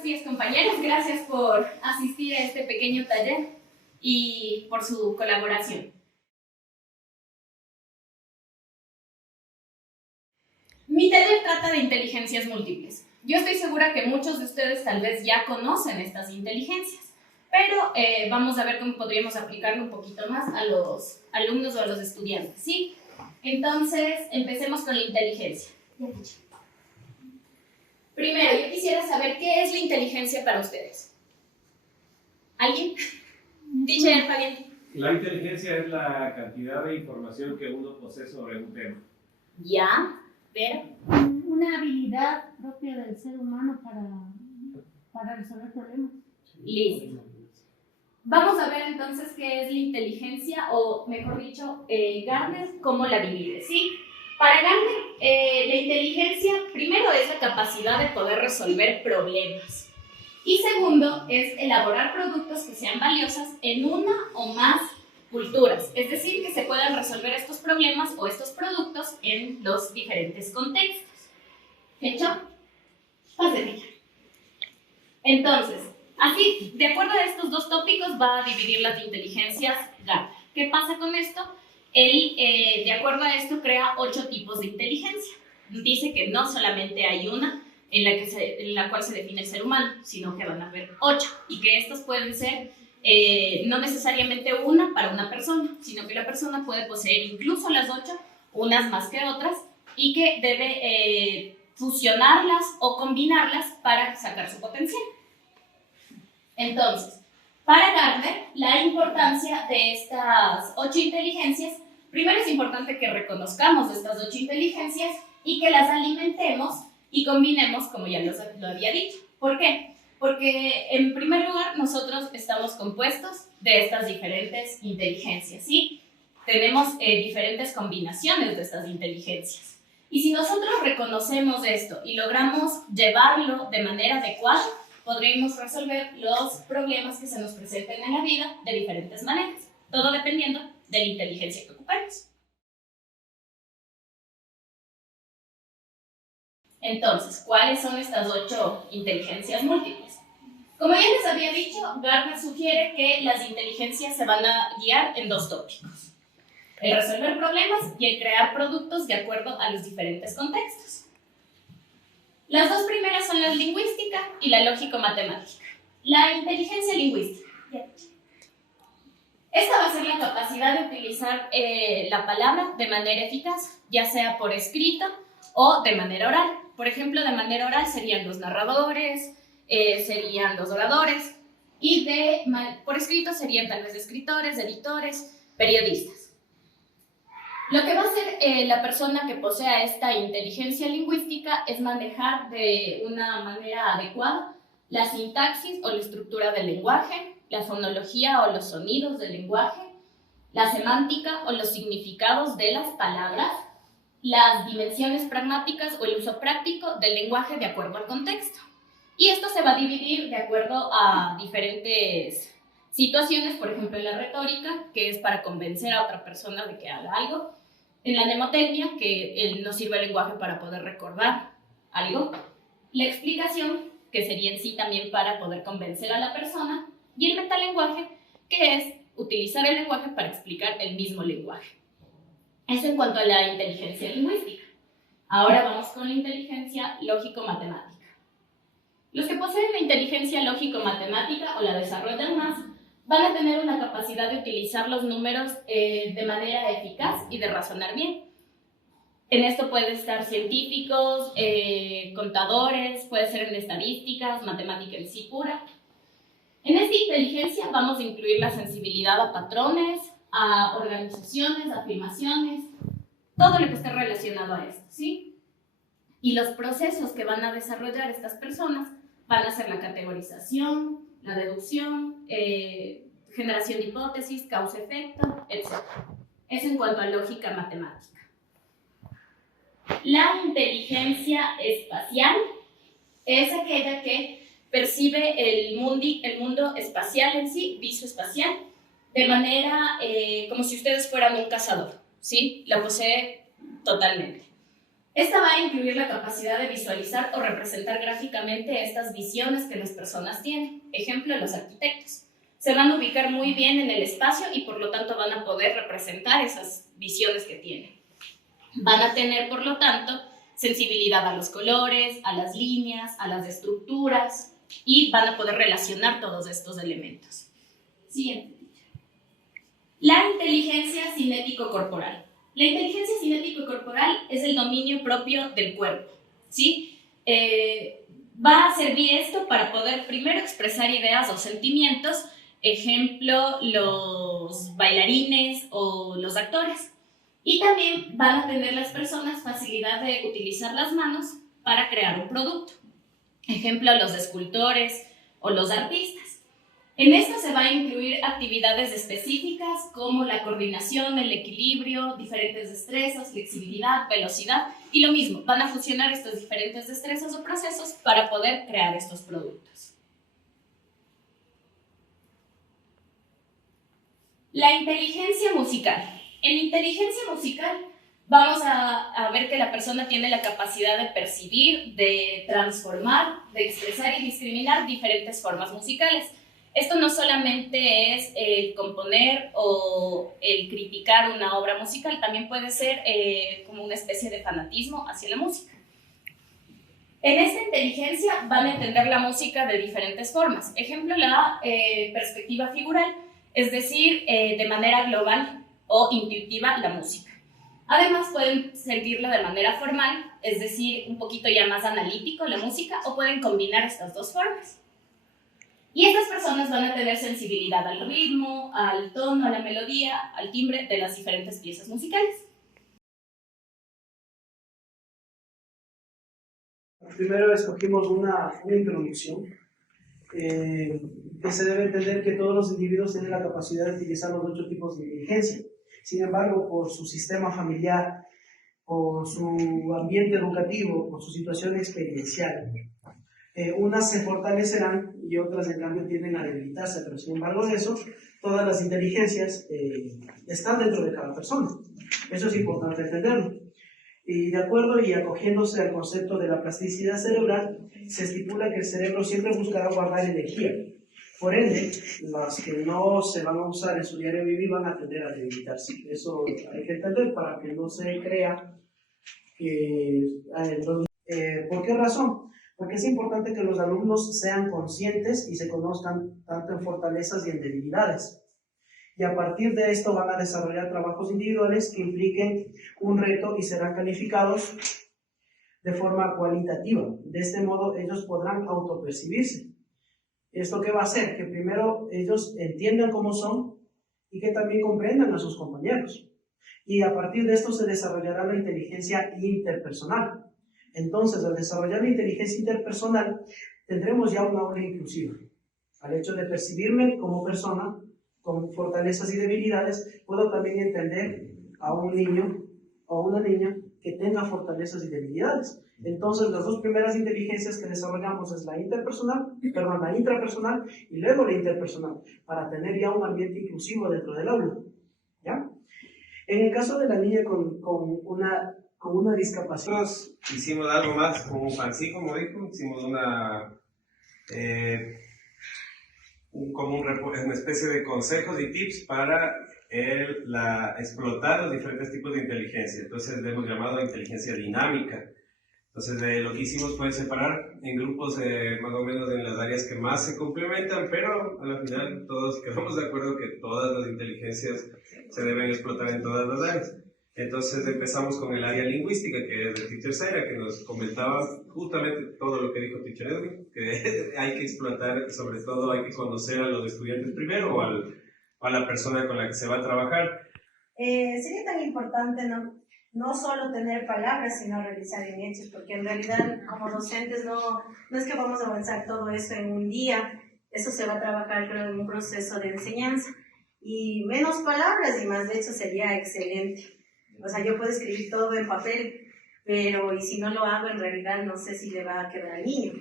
Buenos días, compañeros, gracias por asistir a este pequeño taller y por su colaboración. Mi taller trata de inteligencias múltiples. Yo estoy segura que muchos de ustedes tal vez ya conocen estas inteligencias, pero vamos a ver cómo podríamos aplicarlo un poquito más a los alumnos o a los estudiantes, ¿sí? Entonces, empecemos con la inteligencia. Primero, yo quisiera saber qué es la inteligencia para ustedes. ¿Alguien? Teacher, Fabián. La inteligencia es la cantidad de información que uno posee sobre un tema. ¿Ya? ¿Pero? Una habilidad propia del ser humano para resolver problemas. Listo. Vamos a ver entonces qué es la inteligencia, o mejor dicho, Gardner, cómo la divide, ¿sí? Para Gardner, la inteligencia, primero, es la capacidad de poder resolver problemas. Y segundo, es elaborar productos que sean valiosos en una o más culturas. Es decir, que se puedan resolver estos problemas o estos productos en los diferentes contextos. ¿Hecho? Pásate. Entonces, así, de acuerdo a estos dos tópicos, va a dividir las inteligencias Gardner. ¿Qué pasa con esto? Él, de acuerdo a esto, crea 8 tipos de inteligencia. Dice que no solamente hay una en la cual se define el ser humano, sino que van a haber 8, y que estas pueden ser no necesariamente una para una persona, sino que la persona puede poseer incluso las 8, unas más que otras, y que debe fusionarlas o combinarlas para sacar su potencial. Entonces, para Gardner, la importancia de estas 8 inteligencias, primero es importante que reconozcamos estas 8 inteligencias y que las alimentemos y combinemos, como ya lo había dicho. ¿Por qué? Porque, en primer lugar, nosotros estamos compuestos de estas diferentes inteligencias, ¿sí? Tenemos diferentes combinaciones de estas inteligencias. Y si nosotros reconocemos esto y logramos llevarlo de manera adecuada, podremos resolver los problemas que se nos presenten en la vida de diferentes maneras, todo dependiendo de la inteligencia que ocupemos. Entonces, ¿cuáles son estas 8 inteligencias múltiples? Como ya les había dicho, Gardner sugiere que las inteligencias se van a guiar en 2 tópicos: el resolver problemas y el crear productos de acuerdo a los diferentes contextos. Las 2 primeras son la lingüística y la lógico-matemática. La inteligencia lingüística. Esta va a ser la capacidad de utilizar la palabra de manera eficaz, ya sea por escrito o de manera oral. Por ejemplo, de manera oral serían los narradores, serían los oradores, y por escrito serían tal vez escritores, editores, periodistas. Lo que va a hacer la persona que posea esta inteligencia lingüística es manejar de una manera adecuada la sintaxis o la estructura del lenguaje, la fonología o los sonidos del lenguaje, la semántica o los significados de las palabras, las dimensiones pragmáticas o el uso práctico del lenguaje de acuerdo al contexto. Y esto se va a dividir de acuerdo a diferentes situaciones, por ejemplo en la retórica, que es para convencer a otra persona de que haga algo; en la mnemotecnia, que nos sirve el lenguaje para poder recordar algo; la explicación, que sería en sí también para poder convencer a la persona; y el metalenguaje, que es utilizar el lenguaje para explicar el mismo lenguaje. Eso en cuanto a la inteligencia lingüística. Ahora vamos con la inteligencia lógico-matemática. Los que poseen la inteligencia lógico-matemática o la desarrollan más van a tener una capacidad de utilizar los números de manera eficaz y de razonar bien. En esto pueden estar científicos, contadores, puede ser en estadísticas, matemática en sí pura. En esta inteligencia vamos a incluir la sensibilidad a patrones, a organizaciones, a afirmaciones, todo lo que esté relacionado a esto, ¿sí? Y los procesos que van a desarrollar estas personas van a ser la categorización, la deducción, generación de hipótesis, causa-efecto, etc. Eso en cuanto a lógica matemática. La inteligencia espacial es aquella que percibe el mundo espacial en sí, visoespacial, de manera como si ustedes fueran un cazador, ¿sí? La posee totalmente. Esta va a incluir la capacidad de visualizar o representar gráficamente estas visiones que las personas tienen. Ejemplo, los arquitectos. Se van a ubicar muy bien en el espacio y por lo tanto van a poder representar esas visiones que tienen. Van a tener, por lo tanto, sensibilidad a los colores, a las líneas, a las estructuras y van a poder relacionar todos estos elementos. Siguiente. La inteligencia cinético-corporal. La inteligencia cinético-corporal es el dominio propio del cuerpo, ¿sí? Va a servir esto para poder primero expresar ideas o sentimientos, ejemplo, los bailarines o los actores. Y también van a tener las personas facilidad de utilizar las manos para crear un producto. Ejemplo, los escultores o los artistas. En esto se va a incluir actividades específicas como la coordinación, el equilibrio, diferentes destrezas, flexibilidad, velocidad y lo mismo, van a funcionar estas diferentes destrezas o procesos para poder crear estos productos. La inteligencia musical. En inteligencia musical vamos a ver que la persona tiene la capacidad de percibir, de transformar, de expresar y discriminar diferentes formas musicales. Esto no solamente es el componer o el criticar una obra musical, también puede ser como una especie de fanatismo hacia la música. En esta inteligencia van a entender la música de diferentes formas. Ejemplo, la perspectiva figural, es decir, de manera global o intuitiva la música. Además, pueden sentirla de manera formal, es decir, un poquito ya más analítico la música, o pueden combinar estas dos formas. Y estas personas van a tener sensibilidad al ritmo, al tono, a la melodía, al timbre de las diferentes piezas musicales. Primero escogimos una introducción que se debe entender que todos los individuos tienen la capacidad de utilizar los 8 tipos de inteligencia. Sin embargo, por su sistema familiar, por su ambiente educativo, por su situación experiencial, unas se fortalecerán y otras en cambio tienden a debilitarse, pero sin embargo de eso, todas las inteligencias están dentro de cada persona. Eso es importante entenderlo. Y de acuerdo y acogiéndose al concepto de la plasticidad cerebral, se estipula que el cerebro siempre buscará guardar energía. Por ende, las que no se van a usar en su diario vivir van a tender a debilitarse. Eso hay que entender para que no se crea que... ¿Por qué razón? Porque es importante que los alumnos sean conscientes y se conozcan tanto en fortalezas y en debilidades. Y a partir de esto van a desarrollar trabajos individuales que impliquen un reto y serán calificados de forma cualitativa. De este modo ellos podrán autopercibirse. ¿Esto qué va a hacer? Que primero ellos entiendan cómo son y que también comprendan a sus compañeros. Y a partir de esto se desarrollará la inteligencia interpersonal. Entonces, al desarrollar la inteligencia interpersonal, tendremos ya una aula inclusiva. Al hecho de percibirme como persona, con fortalezas y debilidades, puedo también entender a un niño o una niña que tenga fortalezas y debilidades. Entonces, las dos primeras inteligencias que desarrollamos es la intrapersonal y luego la interpersonal, para tener ya un ambiente inclusivo dentro del aula. ¿Ya? En el caso de la niña con una discapacidad. Nosotros hicimos algo más, como un fanzine, como dijo, hicimos una especie de consejos y tips para explotar los diferentes tipos de inteligencia. Entonces le hemos llamado inteligencia dinámica. Entonces lo que hicimos fue separar en grupos más o menos en las áreas que más se complementan, pero al final todos quedamos de acuerdo que todas las inteligencias se deben explotar en todas las áreas. Entonces empezamos con el área lingüística, que es de Teacher Zaira, que nos comentaba justamente todo lo que dijo Teacher Edwin, que hay que explotar, sobre todo hay que conocer a los estudiantes primero o a la persona con la que se va a trabajar. Sería tan importante no solo tener palabras, sino realizar en hechos, porque en realidad como docentes no es que vamos a avanzar todo eso en un día, eso se va a trabajar creo en un proceso de enseñanza, y menos palabras y más de hecho sería excelente. O sea, yo puedo escribir todo en papel, pero y si no lo hago, en realidad no sé si le va a quedar al niño.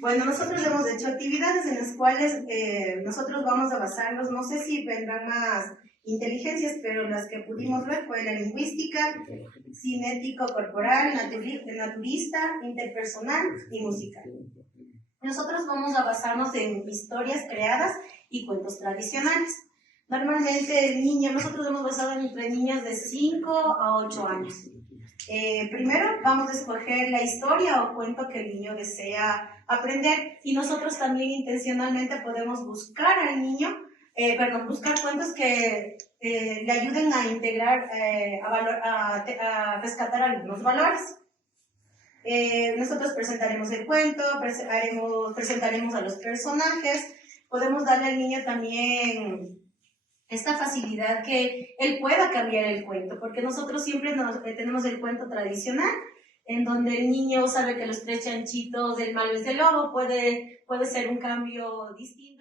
Bueno, nosotros hemos hecho actividades en las cuales nosotros vamos a basarnos, no sé si vendrán más inteligencias, pero las que pudimos ver fue la lingüística, cinético corporal, naturista, interpersonal y musical. Nosotros vamos a basarnos en historias creadas y cuentos tradicionales. Normalmente nosotros hemos basado entre niños de 5 a 8 años. Primero vamos a escoger la historia o cuento que el niño desea aprender, y nosotros también intencionalmente podemos buscar al niño, buscar cuentos que le ayuden a integrar, a rescatar algunos valores. Nosotros presentaremos el cuento, presentaremos a los personajes, podemos darle al niño también esta facilidad que él pueda cambiar el cuento, porque nosotros siempre tenemos el cuento tradicional, en donde el niño sabe que los 3 chanchitos del malo es el lobo, puede ser un cambio distinto.